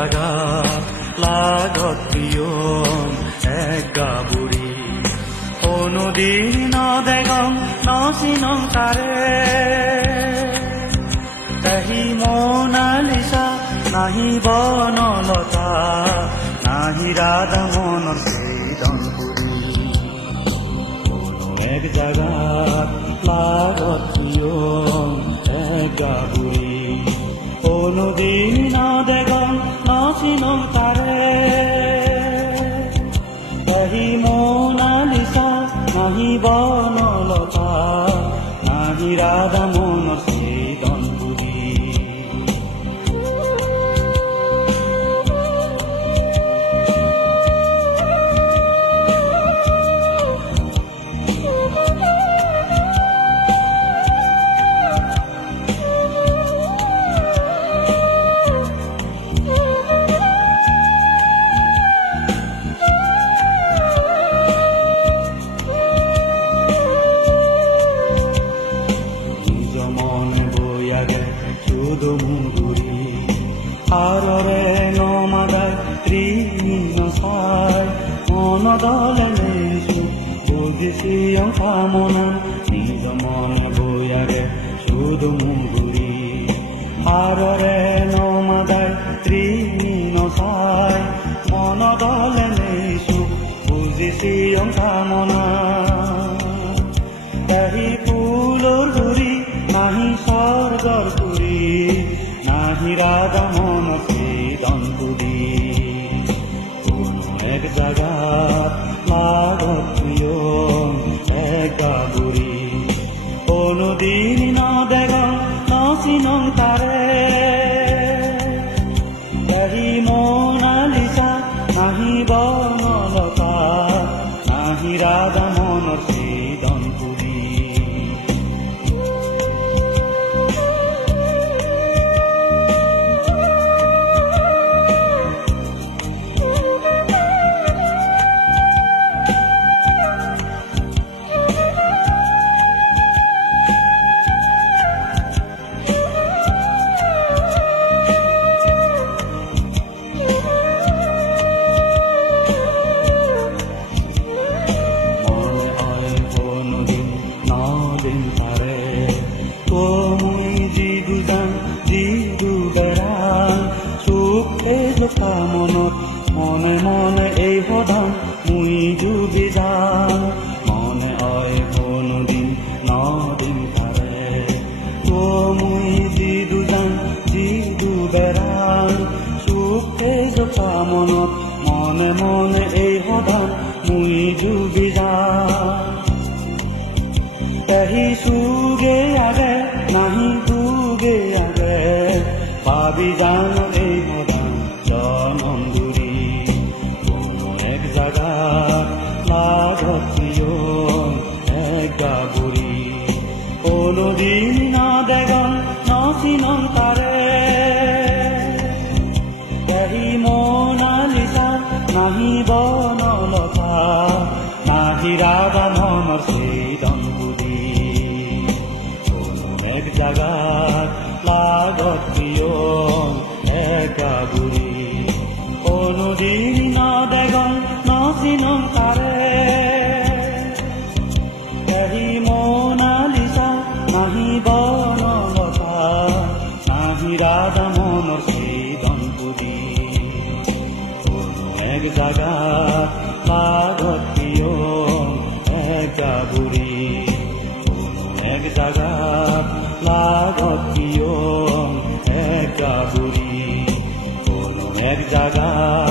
জাগাত লাগত প্ৰিয়ম এক গাবুৰী অনুদিন নদেগম নচিনম তাৰে তাহি মনালিসা নাহি বনলতা নাহি ৰাধা মনৰ ছেদনপুৰী এক জাগাত লাগত প্ৰিয়ম এক গাবুৰী অনুদিন নদেগম নচিনম তাৰে তাহি মনালিসা নাহি বনলতা নাহি ৰাধা মনৰ ছেদনপুৰী আৰৰে নমাদাই ত্ৰিনসাই মনদলে নেইছো বুজিছি কামনা নিজ মনে বৈয়াগে শুধু মুগুৰি আৰৰে নমাদাই ত্ৰিনসাই মনদলে নেইছো বুজিছি কামনা তাহি ফুলৰ গুৰি নাহি স্বৰ্গৰ গুৰি নাহি ৰাধা মনৰ ছেদনপুৰী কোনো এক জাগাত লাগত প্ৰিয়ম এক গাবুৰী অনুদিন নদেগম নচিনম তাৰে তাহি মনালিসা নাহি বনলতা নাহি ৰাধা মনৰ ছেদনপুৰী মনত মনে মনে এই সদান মুই ডুবি যাম মনে অয় কোনোদিন নদিন পাৰে তো মুই যি দুজান যি দুবেৰান সুখে জোপা মনত মনে মনে এই সদান মুই ডুবি যাম তাহি সুগে আগে নাহি দুগে আগে পাবি জান এই সদান জনমগুৰি কোনো এক জাগাত লাগত প্ৰিয়ম এক গাবুৰী অনুদিন নদেগম নচিনম তাৰে তাহি মনালিসা নাহি বনলতা নাহি ৰাধা মনৰ ছেদনপুৰী কোনো এক জাগাত লাগত প্ৰিয়ম এক গাবুৰী অনুদিন নদেগম নচিনম তাৰে তাহি মনালিসা নাহি বনলতা নাহি ৰাধা মনৰ ছেদনপুৰী কোনো এক জাগাত লাগত প্ৰিয়ম এক গাবুৰী কোনো এক জাগাত লাগত প্ৰিয়ম এক গাবুৰী কোনো এক জাগাত